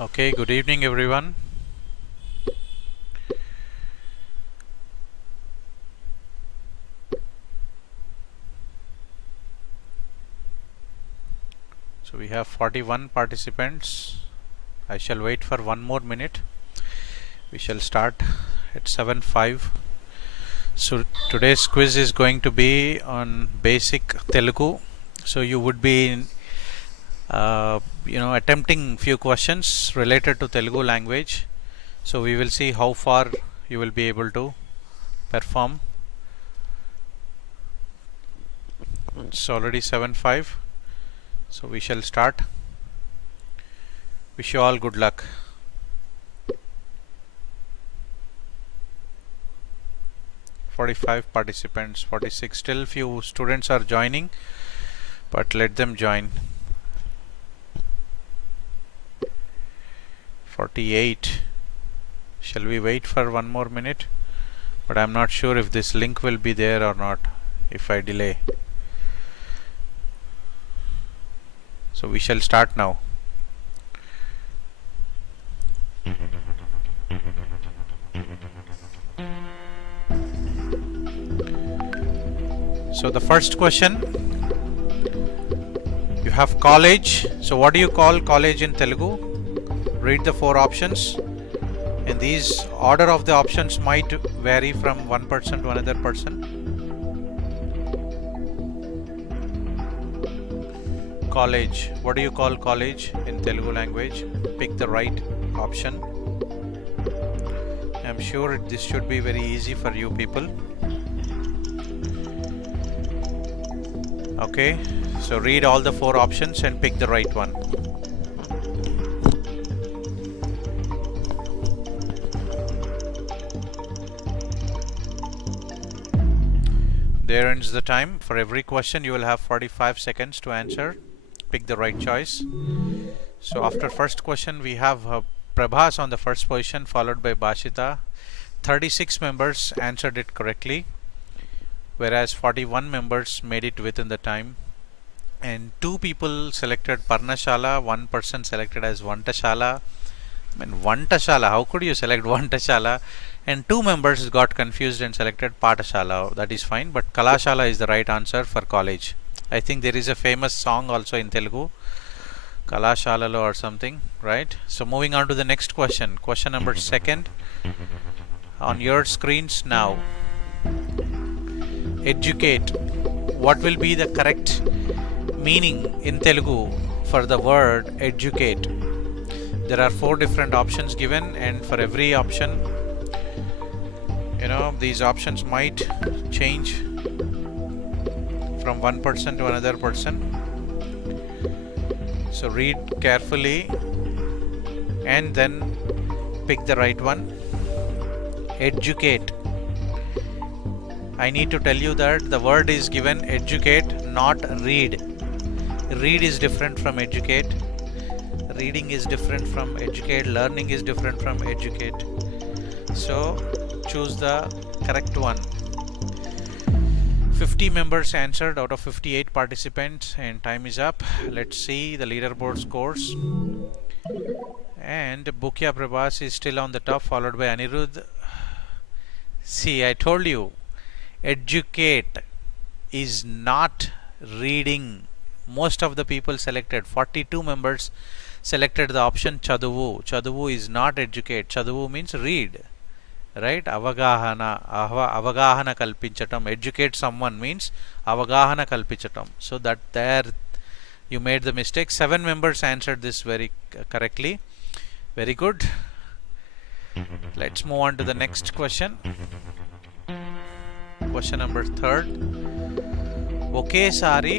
Okay, good evening everyone. So we have 41 participants. I shall wait for one more minute. We shall start at 7:05. So today's quiz is going to be on basic Telugu. So you would be attempting few questions related to Telugu language. So we will see how far you will be able to perform. It's already 7:05. So we shall start. Wish you all good luck. "45 participants, 46. Still few students are joining, but let them join. 48. Shall we wait for one more minute? But I'm not sure if this link will be there or not if I delay. So we shall start now. So the first question, you have college. So what do you call college in Telugu? Read the four options, and these order of the options might vary from one person to another person. College. What do you call college in Telugu language? Pick the right option. I'm sure this should be very easy for you people. Okay, so read all the four options and pick the right one. There ends the time. For every question you will have 45 seconds to answer. Pick the right choice. So after first question we have Prabhas on the first position, followed by Bashita. 36 members answered it correctly, whereas 41 members made it within the time, and 2 people selected Parnashala, 1 person selected as Vantashala. I mean, Vantashala, how could you select Vantashala? And 2 members got confused and selected Patashala. That is fine, but Kalashala is the right answer for college. I think there is a famous song also in Telugu, Kalashalalo or something, right? So moving on to the next question. Question number 2 on your screens now. Educate. What will be the correct meaning in Telugu for the word educate? There are 4 different options given, and for every option, these options might change from one person to another person. So read carefully and then pick the right one. Educate. I need to tell you that the word is given educate, not read. Read is different from educate. Reading is different from educate. Learning is different from educate. So choose the correct one. 50 members answered out of 58 participants, and time is up. Let's see the leaderboard scores. And Bukya Prabhas is still on the top, followed by Anirudh. See, I told you, educate is not reading. Most of the people selected, 42 members selected the option Chaduvu. Chaduvu is not educate. Chaduvu means read, right? Avagahana kalpinchatam. Educate someone means avagahana kalpinchatam. So that there you made the mistake. 7 members answered this very correctly. Very good. Let's move on to the next question. Question number 3. Okesari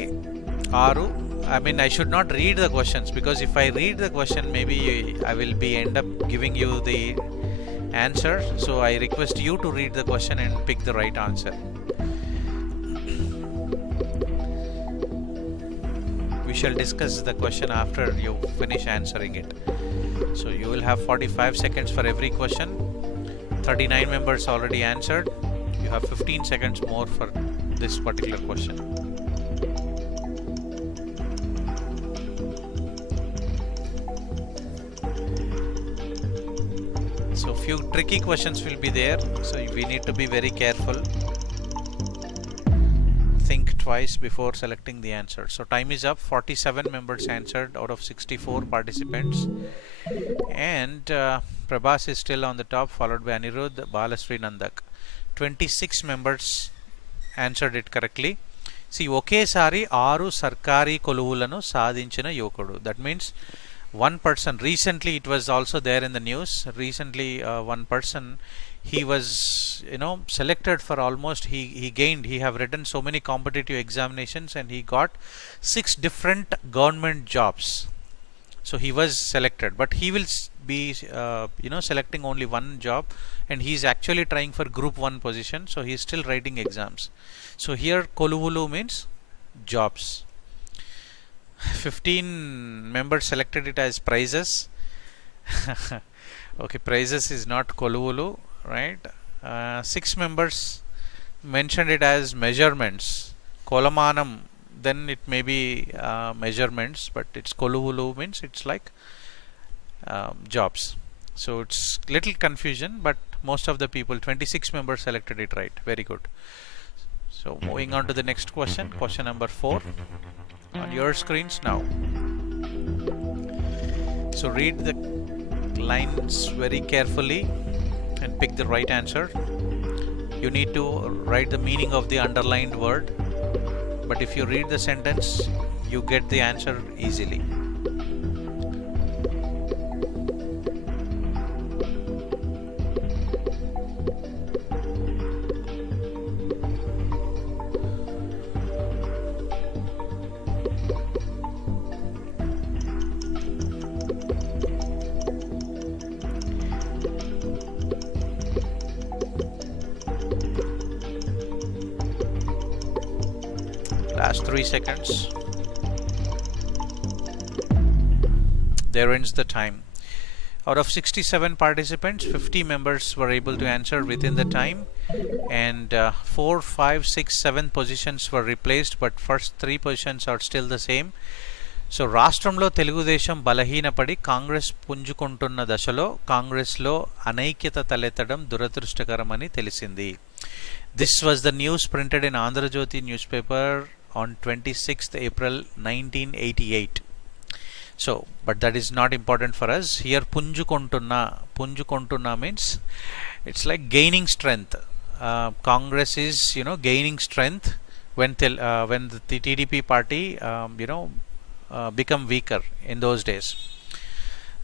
Aru. I mean, I should not read the questions, because if I read the question, maybe I will be end up giving you the answer. So I request you to read the question and pick the right answer. We shall discuss the question after you finish answering it. So you will have 45 seconds for every question. 39 members already answered. You have 15 seconds more for this particular question. few tricky questions will be there, so we need to be very careful. Think twice before selecting the answer. So time is up. 47 members answered out of 64 participants, and Prabhas is still on the top, followed by Anirudh, Balasri, Nandak. 26 members answered it correctly. See, ఒకేసారి 6 సర్కారీ కొలువులను సాధించిన యువకుడు. That means one person, recently it was also there in the news, recently one person, he was selected for almost, he have written so many competitive examinations and he got 6 different government jobs. So he was selected, but he will be selecting only one job, and he is actually trying for group 1 position, so he is still writing exams. So here koluvulu means jobs. 15 members selected it as prizes. Okay, prizes is not koluvulu, right? 6 members mentioned it as measurements. Kolamanam, then it may be measurements, but it's koluvulu means it's like jobs. So it's little confusion, but most of the people, 26 members selected it right. Very good. So moving on to the next question, question number 4 on your screens now. So read the lines very carefully and pick the right answer. You need to write the meaning of the underlined word, but if you read the sentence, you get the answer easily. Last 3 seconds. There ends the time. Out of 67 participants, 50 members were able to answer within the time, and 4, 5, 6, 7 positions were replaced, but first 3 positions are still the same. So రాష్ట్రంలో తెలుగుదేశం బలహీనపడి కాంగ్రెస్ పుంజుకుంటున్న దశలో కాంగ్రెస్లో అనైక్యత తలెత్తడం దురదృష్టకరమని తెలిసింది. This was the news printed in Andhra Jyothi newspaper on 26th April 1988. So, but that is not important for us. Here punjukontunna means it's like gaining strength. Congress is gaining strength when the TDP party become weaker in those days.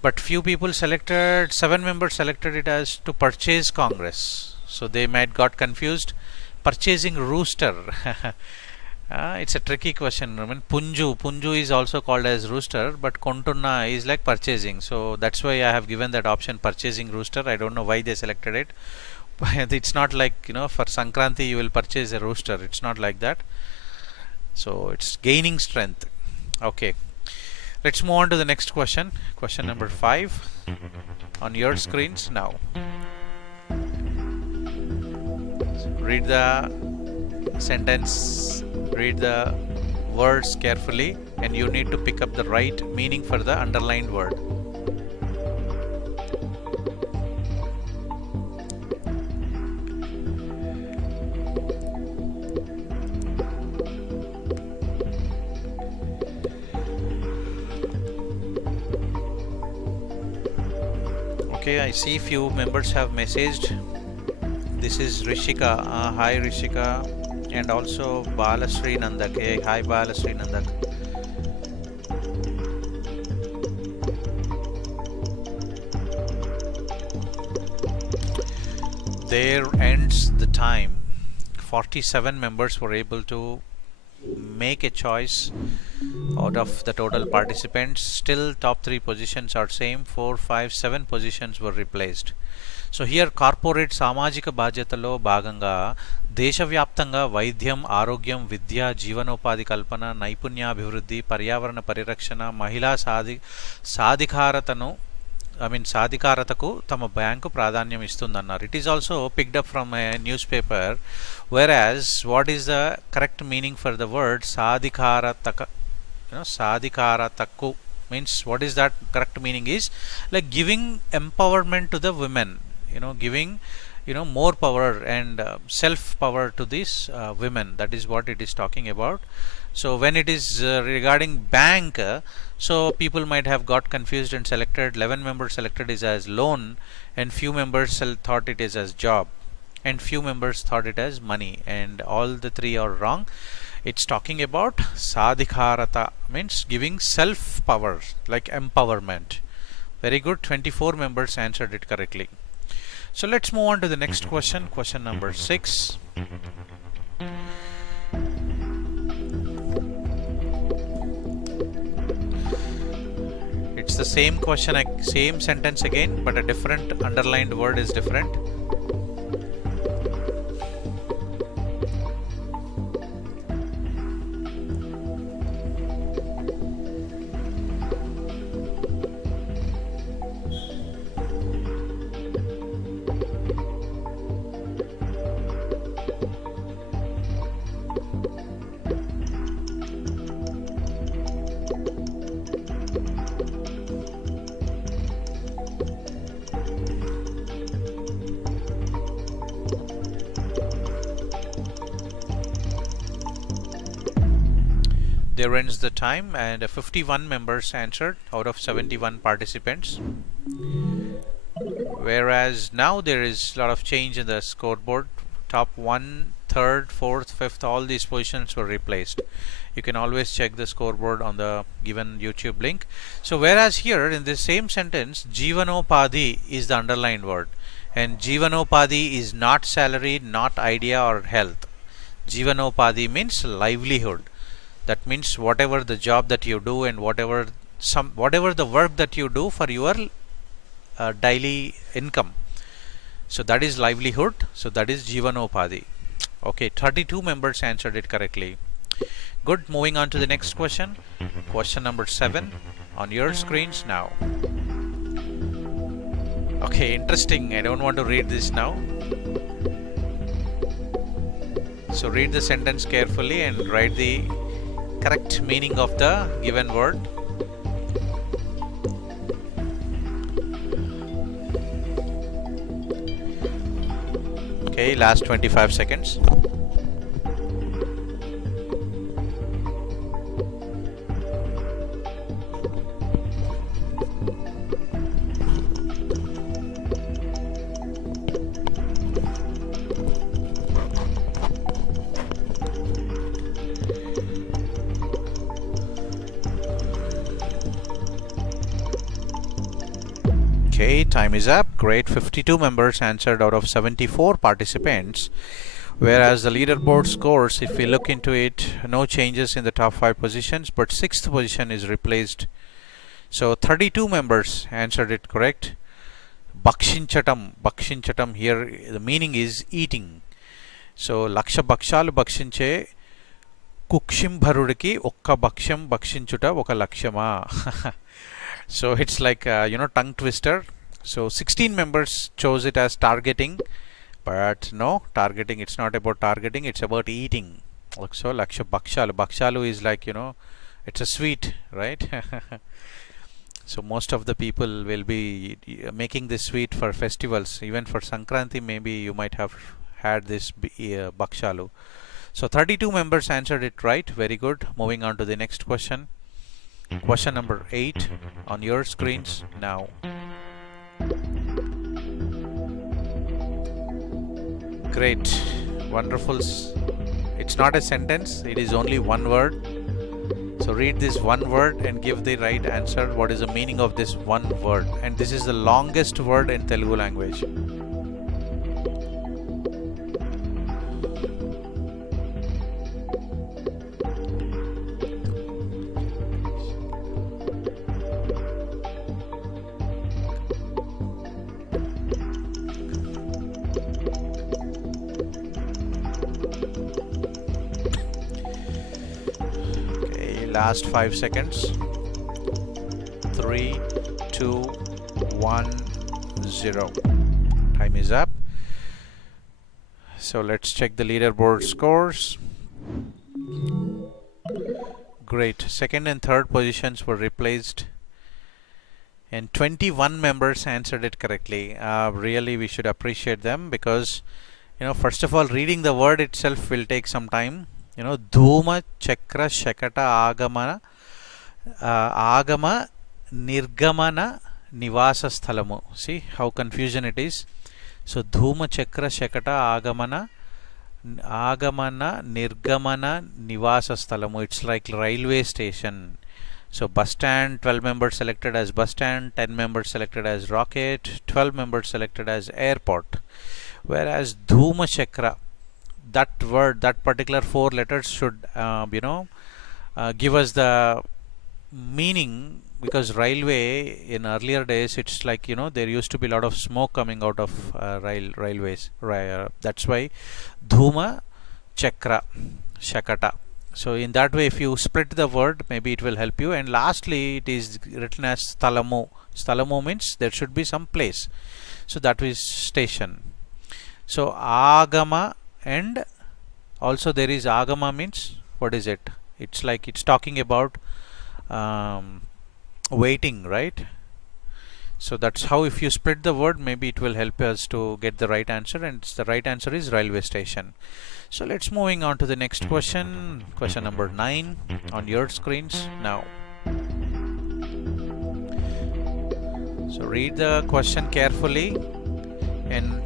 But few people selected, 7 members selected it as to purchase Congress, so they might got confused. Purchasing rooster. It's a tricky question. I mean, punju is also called as rooster, but kontunna is like purchasing, so that's why I have given that option, purchasing rooster. I don't know why they selected it. It's not like for Sankranti you will purchase a rooster. It's not like that. So it's gaining strength. Okay, let's move on to the next question, question number 5 on your screens now. Read the sentence, read the words carefully, and you need to pick up the right meaning for the underlined word. Okay, I see few members have messaged. This is Rishika. Hi Rishika. And also Balasri Nandak. Hey, hi Balasri Nandak. There ends the time. 47 members were able to make a choice out of the total participants. Still top 3 positions are same. 4, 5, 7 positions were replaced. So here corporate సామాజిక బాధ్యతలో భాగంగా దేశవ్యాప్తంగా వైద్యం, ఆరోగ్యం, విద్య, జీవనోపాధి కల్పన, నైపుణ్యాభివృద్ధి, పర్యావరణ పరిరక్షణ, మహిళా సాధికారతకు తమ బ్యాంకు ప్రాధాన్యం ఇస్తుందన్నారు. It is also picked up from a newspaper. వెరాజ్ what is the correct meaning for the word సాధికారతకు means what is that correct meaning is like giving empowerment to the women. giving more power and self power to these women. That is what it is talking about. So when it is regarding bank, so people might have got confused and selected 11 members selected it as loan, and few members thought it is as job, and few members thought it as money, and all the three are wrong. It's talking about sadhikarata, means giving self power, like empowerment. Very good, 24 members answered it correctly. So let's move on to the next question, question number 6. It's the same question, same sentence again, but a different underlined word is different. There ends the time, and 51 members answered out of 71 participants. Whereas now there is a lot of change in the scoreboard. Top 1, 3rd, 4th, 5th, all these positions were replaced. You can always check the scoreboard on the given YouTube link. So whereas here in this same sentence, Jivanopadhi is the underlined word, and Jivanopadhi is not salary, not idea or health. Jivanopadhi means livelihood. That means whatever the job that you do and whatever the work that you do for your daily income. So that is livelihood. So that is Jivanopadhi. Okay, 32 members answered it correctly. Good. Moving on to the next question. Question number 7 on your screens now. Okay, interesting. I don't want to read this now. So read the sentence carefully and write the correct meaning of the given word. Okay, last 25 seconds. Okay, time is up. Great, 52 members answered out of 74 participants. Whereas the leaderboard scores, if we look into it, no changes in the top 5 positions, but 6th position is replaced. So 32 members answered it correct. Bakshinchatam here, the meaning is eating. So laksha bakshalu bakshinche kukshim okka baksham bakshinchuta oka lakshama. So it's like tongue twister. So 16 members chose it as targeting, but no, targeting, it's not about targeting, it's about eating. So laksha bakshalu is like, it's a sweet, right? So most of the people will be making this sweet for festivals. Even for Sankranti, maybe you might have had this bakshalu. So 32 members answered it right. Very good. Moving on to the next question. Question number 8 on your screens now. Great, wonderful. It's not a sentence, it is only one word. So read this one word and give the right answer. What is the meaning of this one word? And this is the longest word in Telugu language. Last 5 seconds. 3, 2, 1, 0. Time is up. So let's check the leaderboard scores. Great. Second and third positions were replaced. And 21 members answered it correctly. Really, we should appreciate them, because first of all, reading the word itself will take some time. Dhuma Chakra Shakata Agama Nirgamana Nivasa Sthalamu. See how confusion it is. So Dhuma Chakra Shakata Agamana Nirgamana Nivasa Sthalamu. It's like railway station. So bus stand, 12 members selected as bus stand, 10 members selected as rocket, 12 members selected as airport. Whereas Dhuma Chakra, that word, that particular 4 letters should give us the meaning, because railway in earlier days, it's like there used to be a lot of smoke coming out of railways. That's why Dhuma Chakra Shakata. So in that way, if you split the word, maybe it will help you. And lastly, it is written as Sthalamu. Sthalamu means there should be some place. So that is station. So Agama, and also there is Agama means, what is it? It's like it's talking about waiting, right? So that's how, if you split the word, maybe it will help us to get the right answer, and the right answer is railway station. So let's moving on to the next question, question number 9 on your screens now. So read the question carefully and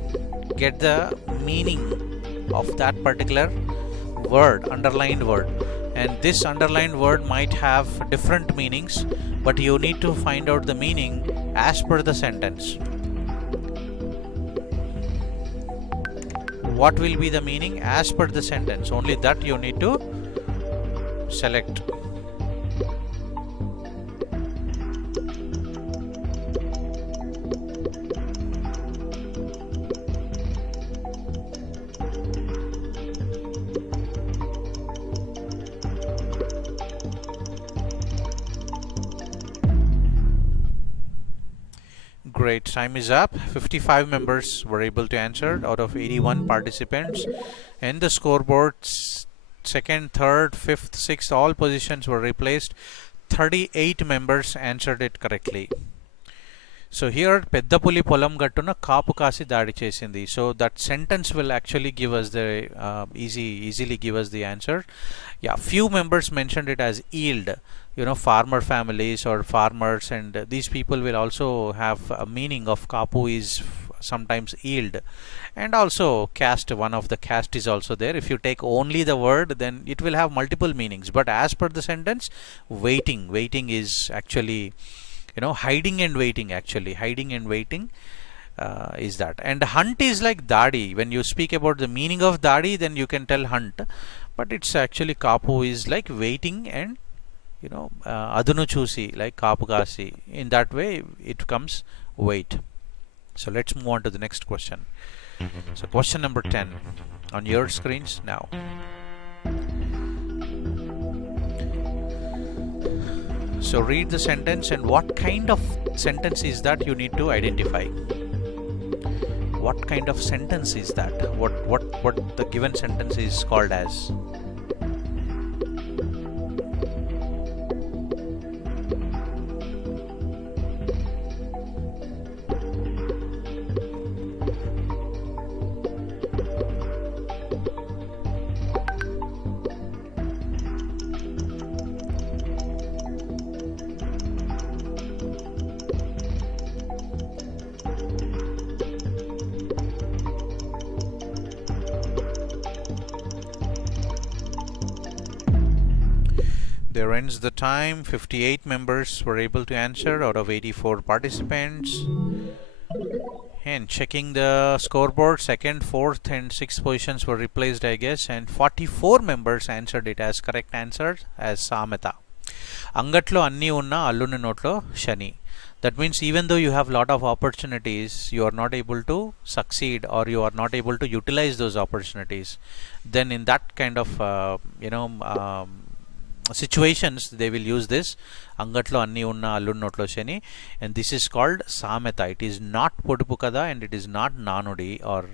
get the meaning of that particular word, underlined word. And this underlined word might have different meanings, but you need to find out the meaning as per the sentence. What will be the meaning as per the sentence? Only that you need to select. Great, time is up. 55 members were able to answer out of 81 participants, and the scoreboard, second, third, fifth, sixth, all positions were replaced. 38 members answered it correctly. So here, Peddapuli Polam Gattuna Kapu Kasi Dadi Chesindi. So that sentence will actually give us the easily give us the answer. Yeah, few members mentioned it as yield. Farmer families or farmers, and these people will also have a meaning of Kapu is sometimes yield, and also caste. One of the caste is also there. If you take only the word, then it will have multiple meanings. But as per the sentence, waiting is actually hiding and waiting. Actually, hiding and waiting is that. And hunt is like dadi. When you speak about the meaning of dadi, then you can tell hunt, but it's actually Kapu is like waiting, and adunu chusi, like kapugasi. In that way it comes wait. So let's move on to the next question. So question number 10 on your screens now. So read the sentence, and what kind of sentence is that you need to identify. What kind of sentence is that? What the given sentence is called as? There ends the time. 58 members were able to answer out of 84 participants. And checking the scoreboard, second, fourth and sixth positions were replaced, I guess, and 44 members answered it as correct answer as Sameta. Angatlo anni unna alluni notlo shani. That means even though you have lot of opportunities, you are not able to succeed, or you are not able to utilize those opportunities. Then in that kind of situations, they will use this angatlo anni unna allun notlo shani, and this is called sameta. It is not podupu kada, and it is not nanudi, or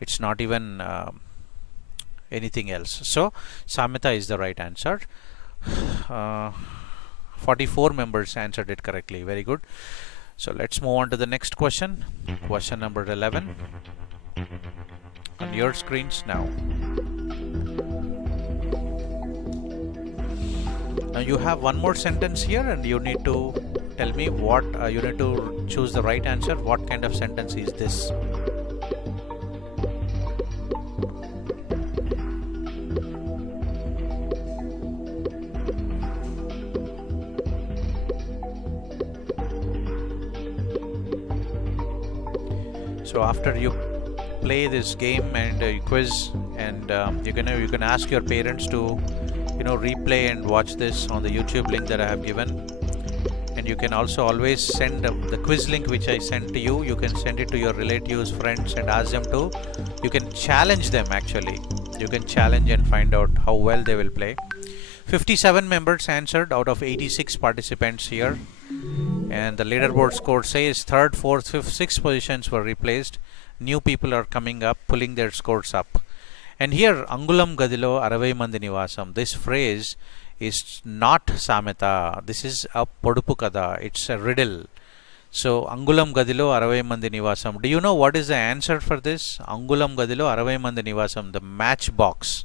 it's not even anything else. So sameta is the right answer. 44 members answered it correctly. Very good. So let's move on to the next question. Question number 11 on your screens now. Now you have one more sentence here, and you need to tell me what you need to choose the right answer. What kind of sentence is this? So after you play this game and quiz, and you can ask your parents to replay and watch this on the YouTube link that I have given. And you can also always send the quiz link which I sent to you. You can send it to your relatives, friends, and ask them to. You can challenge them actually. You can challenge and find out how well they will play. 57 members answered out of 86 participants here. And the leaderboard score says 3rd, 4th, 5th, 6th positions were replaced. New people are coming up, pulling their scores up. And here, Angulam Gadilo Aravai Mandi Nivasam. This phrase is not Sameta. This is a Podupu Kada. It's a riddle. So, Angulam Gadilo Aravai Mandi Nivasam. Do you know what is the answer for this? Angulam Gadilo Aravai Mandi Nivasam. The matchbox.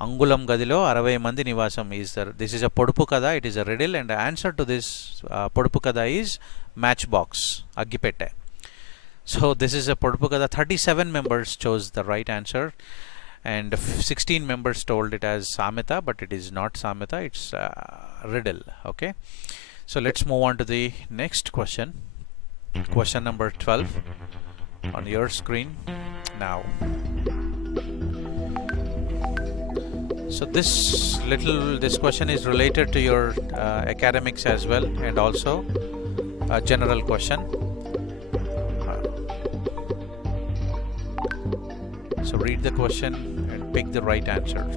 Angulam Gadilo Aravai Mandi Nivasam is this is a Podupu Kada. It is a riddle, and the answer to this Podupu Kada is matchbox. Aggipette. So, this is a Podupu Kada. 37 members chose the right answer. And 16 members told it as Sameta, but it is not Sameta, it's riddle. Okay, so let's move on to the next question. Question number 12 on your screen now. So this question is related to your academics as well, and also a general question. So read the question and pick the right answer.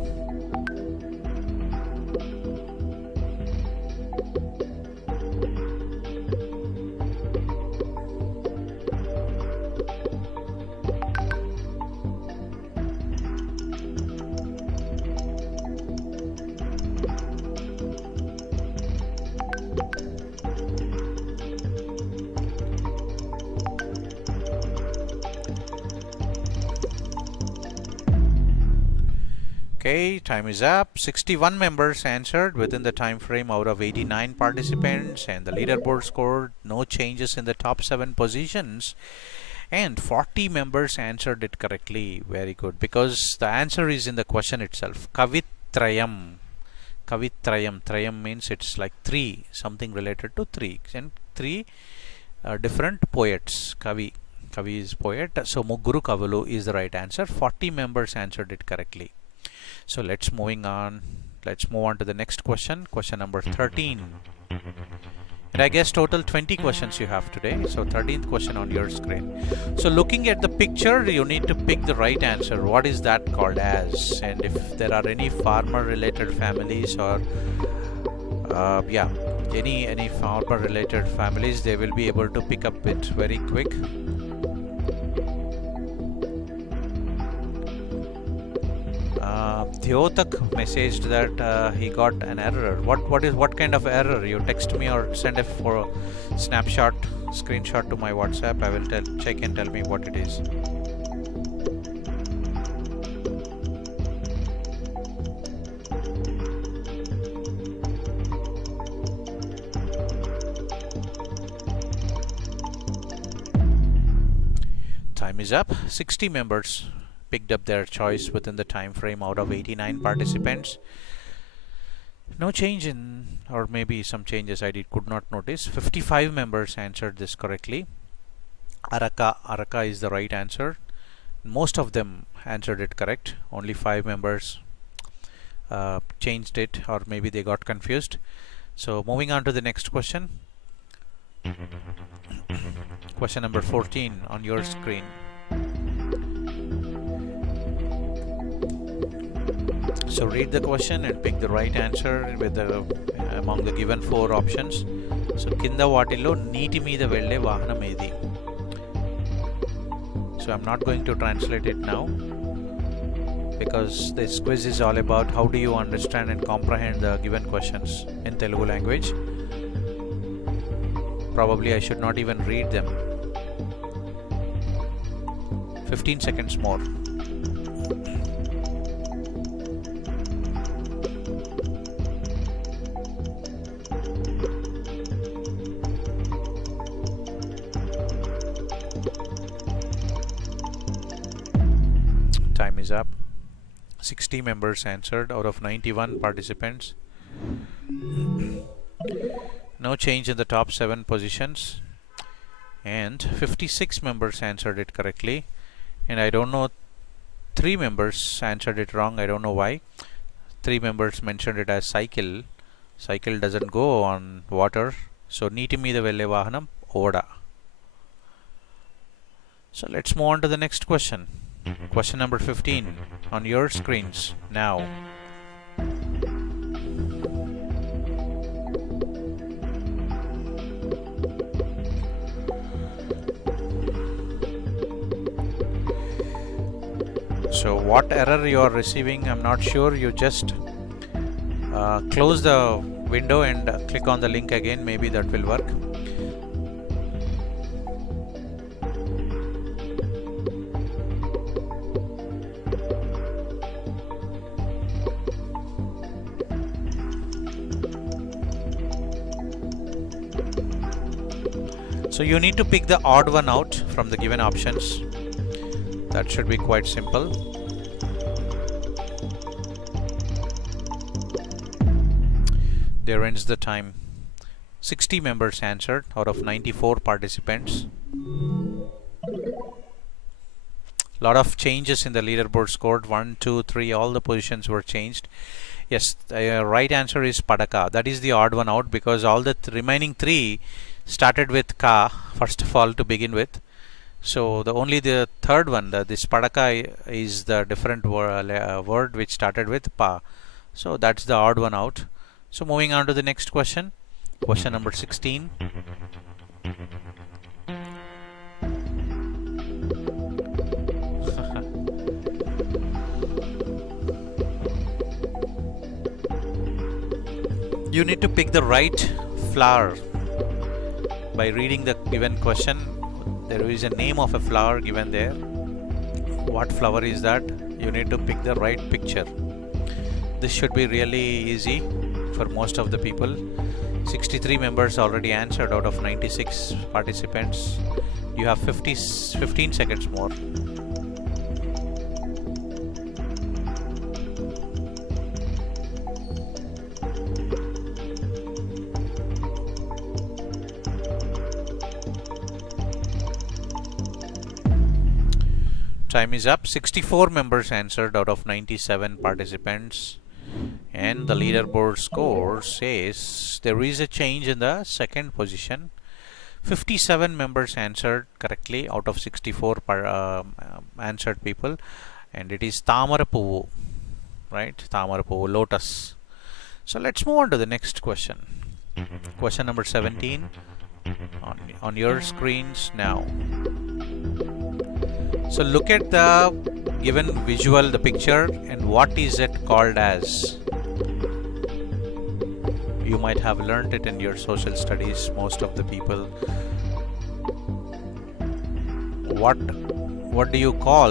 Okay, time is up. 61 members answered within the time frame out of 89 participants, and the leaderboard scored no changes in the top 7 positions, and 40 members answered it correctly. Very good, because the answer is in the question itself. Kavitrayam. Kavitrayam. Trayam means it's like 3, something related to 3, and 3 different poets. Kavi is poet. So Mugguru Kavalu is the right answer. 40 members answered it correctly. So let's move on to the next question. Question number 13. And I guess total 20 questions you have today. So 13th question on your screen. So looking at the picture, you need to pick the right answer. What is that called as? And if there are any farmer related families, or any farmer related families, they will be able to pick up it very quick. Dhyotak messaged that he got an error. What kind of error? You text me or send a screenshot to my WhatsApp. I will check and tell me what it is. Time is up. 60 members picked up their choice within the time frame out of 89 participants. No change in, or maybe some changes I could not notice. 55 members answered this correctly. Araka is the right answer. Most of them answered it correct. Only 5 members changed it, or maybe they got confused. So moving on to the next question. Question number 14 on your screen. So read the question and pick the right answer with among the given 4 options. So kinda vaatilo neeti meeda velle vahanam edi. So I'm not going to translate it now, because this quiz is all about how do you understand and comprehend the given questions in Telugu language. Probably I should not even read them. 15 seconds more. Time is up. 60 members answered out of 91 participants. No change in the top 7 positions, and 56 members answered it correctly, and I don't know, 3 members answered it wrong. I don't know why. 3 members mentioned it as cycle. Cycle doesn't go on water, so neeti meeda velle vahanam oda. So let's move on to the next question. Question number 15 on your screens now. So what error you are receiving, I'm not sure. You just close the window and click on the link again. Maybe that will work. So you need to pick the odd one out from the given options. That should be quite simple. There ends the time. 60 members answered out of 94 participants. Lot of changes in the leaderboard score. 1, 2, 3, all the positions were changed. Yes, the right answer is Padaka. That is the odd one out because all the remaining 3 started with Ka, first of all, to begin with. So only the third one, this Padaka, is the different word which started with Pa. So that's the odd one out. So moving on to the next question. Question number 16. You need to pick the right flower by reading the given question. There is a name of a flower given there. What flower is that? You need to pick the right picture. This should be really easy for most of the people. 63 members already answered out of 96 participants. You have 15 seconds more. Time is up. 64 members answered out of 97 participants, and the leaderboard score says there is a change in the second position. 57 members answered correctly out of 64 answered people, and it is Tamarapuvu, right? Tamarapuvu, lotus. So let's move on to the next question. Question number 17 on your screens now. So look at the given visual, the picture, and what is it called as? You might have learned it in your social studies, most of the people. What do you call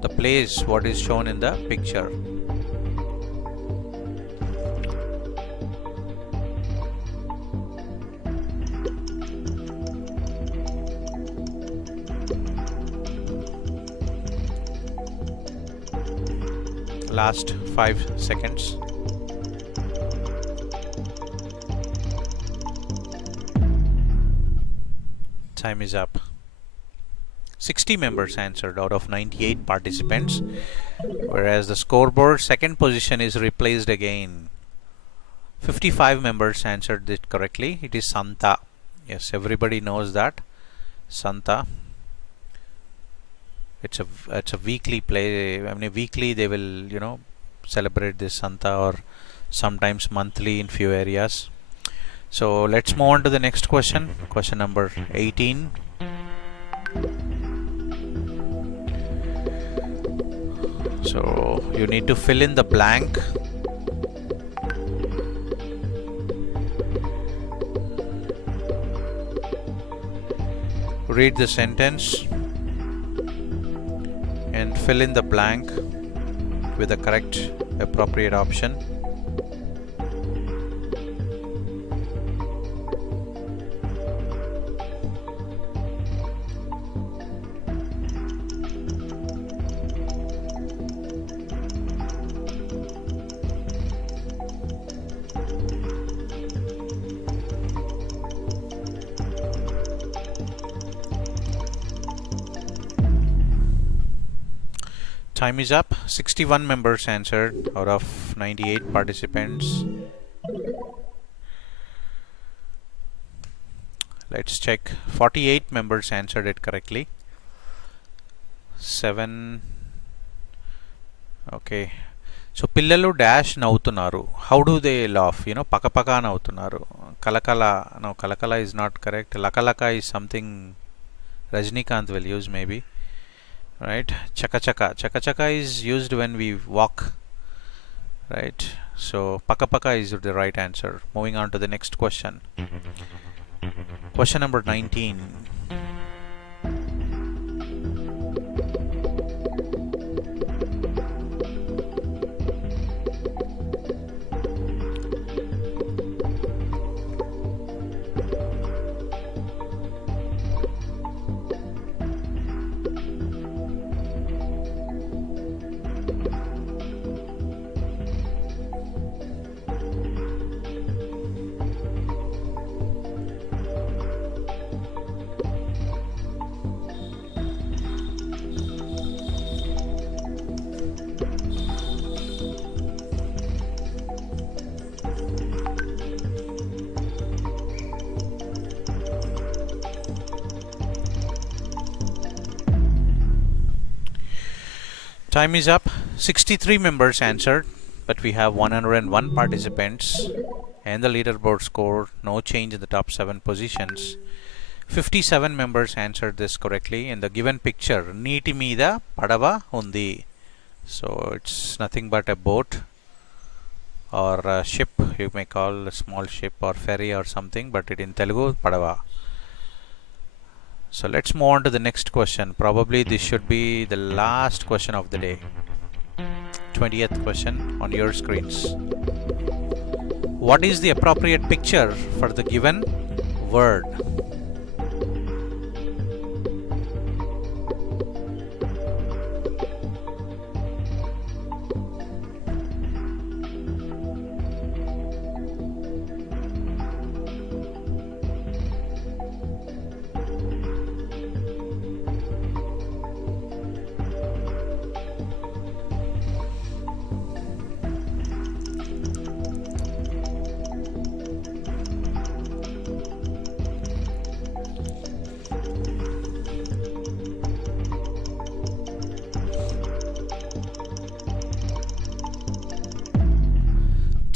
the place what is shown in the picture? Last 5 seconds. Time is up. 60 members answered out of 98 participants, whereas the scoreboard second position is replaced again. 55 members answered it correctly. It is Santa. Yes, everybody knows that. Santa. It's a weekly play. I mean, weekly they will celebrate this Santa, or sometimes monthly in few areas. So let's move on to the next question. Question number 18. So you need to fill in the blank Read the sentence and fill in the blank with the correct appropriate option. Time is up. 61 members answered out of 98 participants. Let's check. 48 members answered it correctly. 7. Okay. So పిల్లలు dash నవ్వుతున్నారు. How do they laugh? పకపక నవ్వుతున్నారు. కలకల. No, కలకల is not correct. లకలక is something Rajnikant will use maybe. Right? Chaka chaka is used when we walk, right? So paka paka is the right answer. Moving on to the next question. Question number 19. Time is up. 63 members answered, but we have 101 participants, and the leaderboard score no change in the top 7 positions. 57 members answered this correctly. In the given picture, neeti meeda padava undi. So it's nothing but a boat or a ship, you may call a small ship or ferry or something, but it in Telugu padava. So let's move on to the next question. Probably this should be the last question of the day. 20th question on your screens. What is the appropriate picture for the given word?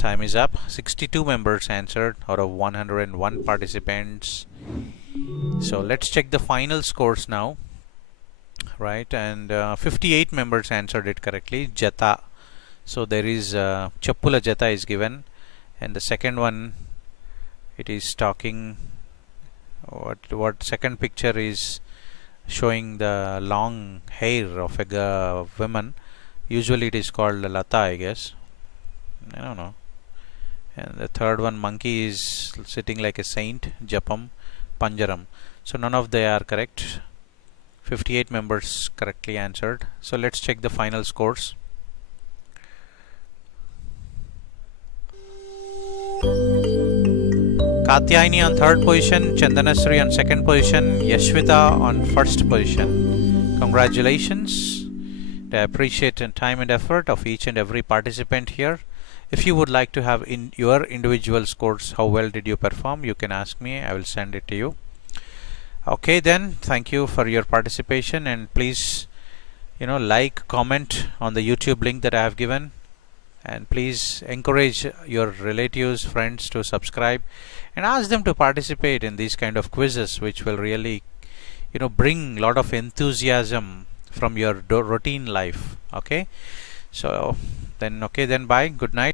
Time is up. 62 members answered out of 101 participants. So let's check the final scores now. Right, and 58 members answered it correctly. Jata. So there is Chappula Jata is given, and the second one, it is talking. What second picture is showing the long hair of a woman. Usually it is called Lata, I guess. I don't know. And the third one, monkey is sitting like a saint, Japam, Panjaram. So none of they are correct. 58 members correctly answered. So let's check the final scores. Katyayani on third position, Chandanasri on second position, Yashvita on first position. Congratulations. I appreciate the time and effort of each and every participant here. If you would like to have in your individual scores, how well did you perform, you can ask me. I will send it to you. Okay, then thank you for your participation, and please like, comment on the YouTube link that I have given, and please encourage your relatives, friends to subscribe, and ask them to participate in these kind of quizzes, which will really bring a lot of enthusiasm from your routine life. Okay, so then bye, good night.